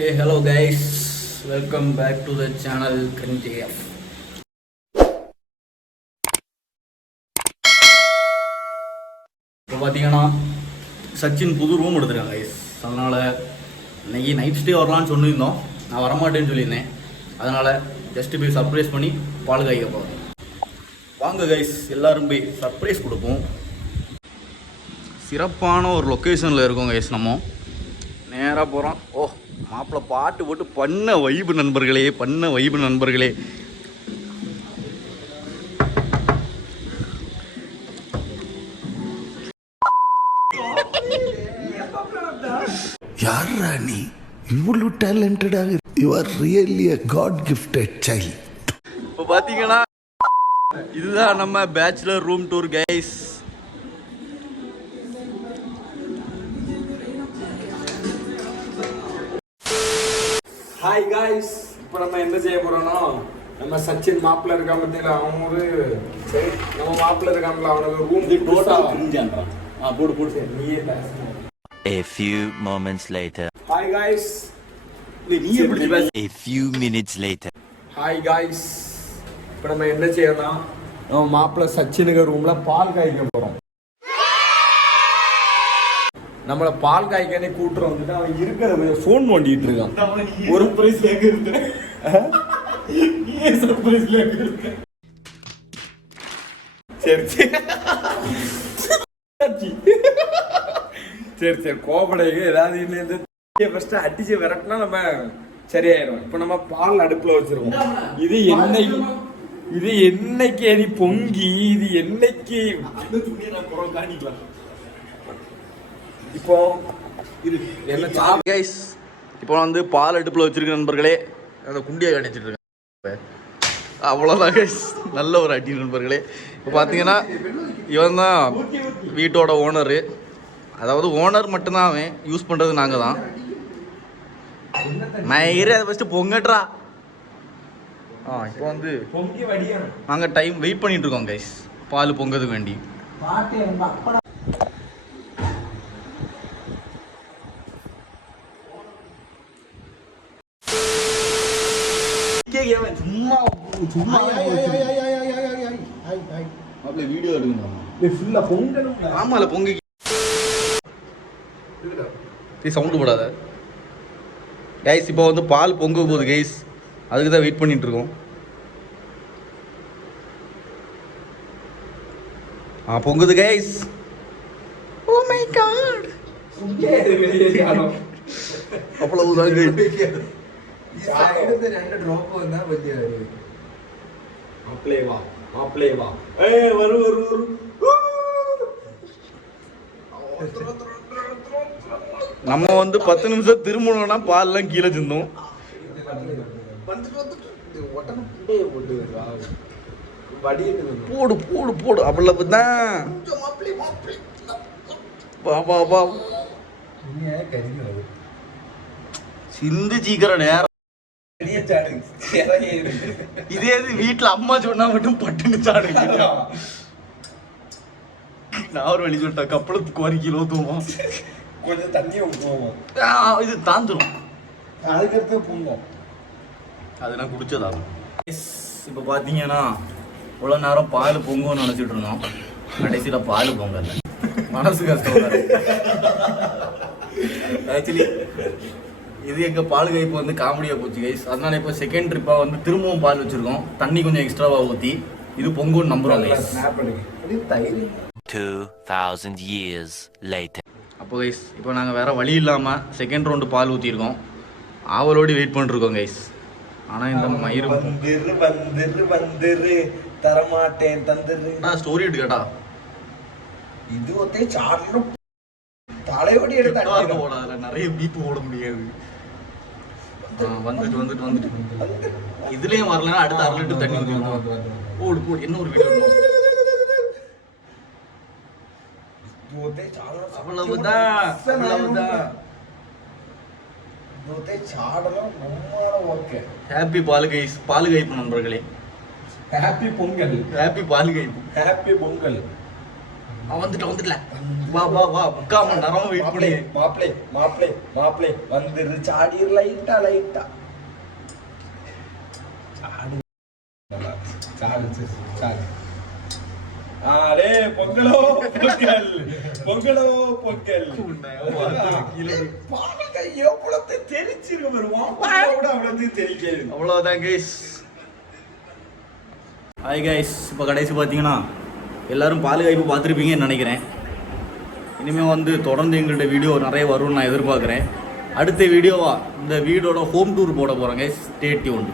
Hey, hello guys, welcome back to the channel KNJF. இப்போ பார்த்தீங்கன்னா சச்சின் புது ரூம் எடுத்துருக்காங்க கைஸ். அதனால் இன்னைக்கு நைட் ஸ்டே வரலான்னு சொல்லியிருந்தோம். நான் வரமாட்டேன்னு சொல்லியிருந்தேன். அதனால் ஜஸ்ட்டு போய் சர்ப்ரைஸ் பண்ணி பால் காய்க்க போகிறோம். வாங்க கைஸ், எல்லோரும் போய் சர்ப்ரைஸ் கொடுப்போம். சிறப்பான ஒரு லொக்கேஷனில் இருக்கோம் கைஸ். நம்ம நேராக போகிறோம். மாப்பிள்ளை பாட்டு போட்டு பண்ண வைபு நண்பர்களே, பண்ண வைபு நண்பர்களே. யாரா நீ இவ்வளவு டேலண்டடாக? You are really a god gifted child. இப்போ பார்த்தீங்கன்னா இதுதான் நம்ம bachelor room tour guys. Hi guys, இப்போ நம்ம என்ன செய்ய போறோம்னா, நம்ம சச்சின் மாப்பிள்ள இருக்க பத்தியில அவன் ஒரு சரி நம்ம மாப்பிள்ள இருக்காமல அவனுக்கு ரூம் டோட்டா புரிஞ்சான்றான். போடு போடு சரி நீயே A few moments later. Hi guys, நீ எப்படி பேச? A few minutes later. Hi guys, இப்போ நம்ம என்ன செய்யறோம்னா நம்ம மாப்பிள்ள சச்சினுக்கு ரூம்ல பால் காய்க்க போறோம். நம்மள பால் காய்க்கனே கூட்டுறோம் வந்துட்டு அவன் இருக்கிற ஃபோன் நோண்டிட்டு இருக்கான். ஒரு பிரைஸ் கேக்குறது நீயே சர்ப்ரைஸ் கேக்குறது. சரி சரி சரி கோபடைக்கு ஏதாவது இந்த ஃபர்ஸ்ட் அடிச்சு விரட்டினா நம்ம சரியாயிரும். இப்ப நம்ம பால் அடுப்புல வச்சிருக்கோம். இது என்னைக்கு நீ பொங்கி இது என்னைக்கு காணிக்கலாம். இப்போ என்ன கைஸ், இப்போ வந்து பால் அடுப்பில் வச்சிருக்க நண்பர்களே, அந்த குண்டியை கணிச்சிட்டு இருக்கேன். அவ்வளோதான் கைஸ், நல்ல ஒரு அடி நண்பர்களே. இப்போ பார்த்தீங்கன்னா இவன் தான் வீட்டோட ஓனரு. அதாவது ஓனர் மட்டும்தான், அவன் யூஸ் பண்ணுறது நாங்கள் தான். நான் அதை ஃபஸ்ட்டு பொங்கட்டுறா. இப்போ வந்து நாங்கள் டைம் வெயிட் பண்ணிட்டு இருக்கோம் கைஸ், பால் பொங்கதுக்கு வேண்டி. வீடியோ எடுக்கணும். ஆமால பொங்கி சவுண்டு போடாத கைஸ். இப்போ வந்து பால் பொங்க போகுது கைஸ், அதுக்கு தான் வெயிட் பண்ணிட்டு இருக்கோம். பொங்குது கைஸ். ஓ மை காட், அவ்வளவுதான் கைஸ். நம்ம வந்து 10 நிமிஷம் திரும்பணும்னா பால்லாம் கீழே சிந்தும். போடு போடு போடு, அவ்வளவுதான். சிந்து சீக்கிரம் நேரம். இதே வீட்டுல அம்மா சொன்னா மட்டும் பட்டுன்னு சாடுங்க. நான் ஒரு வழி சொல்லிட்டேன், கப்பளத்துக்கு 1 கிலோ தூவோம், கொஞ்சம் தண்ணியை ஊற்றுவோம், இது தாந்துரும், அதுக்கடுத்து பூங்கும். அது நான் குடிச்சதாகும். இப்போ பார்த்தீங்கன்னா இவ்வளோ நேரம் பால் பொங்கும்னு நினச்சிட்டு இருந்தோம். கடைசியில் பால் பொங்கல, மனசு கஷ்டம். ஆக்சுவலி இது எங்கள் பால் கைப்பு வந்து காமெடியாக போச்சு கைஸ். அதனால இப்போ செகண்ட் ட்ரிப்பாக வந்து திரும்பவும் பால் வச்சுருக்கோம். தண்ணி கொஞ்சம் எக்ஸ்ட்ராவாக ஊற்றி இது பொங்குன்னு நம்புகிறோம் கைஸ். 2000 years later. அப்போ கைஸ் இப்போ நாங்கள் வேறு வழி இல்லாமல் செகண்ட் ரவுண்டு பால் ஊற்றிருக்கோம். ஆவலோடு வெயிட் பண்ணிருக்கோம் கைஸ். ஆனால் இந்த மயிறு வந்துரு தரமாட்டேன் தந்துரு ஸ்டோரி எடுத்து கேட்டா இது ஒத்தே சாடணும் தலையோடி எடுத்து போடாதுல நிறைய பீப்பு போட முடியாது. வந்துட்டு வந்துட்டு வந்துட்டு இதுலயும் வரலன்னா அடுத்த 1/2 லிட்டர் தண்ணி ஊற்றி போடு போடு. என்ன ஒரு வீடியோ, அவ்வளவுதான் அவ்வளவுதான். ஹாப்பி பால் கைஸ், பால் கைப்பு நண்பர்களே. ஹாப்பி பொங்கல், ஹாப்பி பால் கைப்பு, ஹாப்பி பொங்கல். அவன் வந்துட்டல வா வா வா 3/4 மணி நேரம் வெயிட் பண்ணி மாப்பிளே வந்துரு சாடி லைட்டா சாடி ஆடே பொங்கலோ பொங்கல் பால் கையோ புலத்தை தெரிச்சிரு வருவான் அவ்வளவு தெரிக்கிறது. அவ்வளோதான் கைஸ். ஹாய் கைஸ், இப்போ கடைசி பார்த்தீங்கன்னா எல்லாரும் பால் காய்ப்பு பார்த்துருப்பீங்கன்னு நினைக்கிறேன். இனிமேல் வந்து தொடர்ந்து எங்கள்கிட்ட வீடியோ நிறைய வரும்னு நான் எதிர்பார்க்குறேன். அடுத்த வீடியோவா இந்த வீடோட ஹோம் டூர் போட போகிறேன் கைஸ். Stay tuned.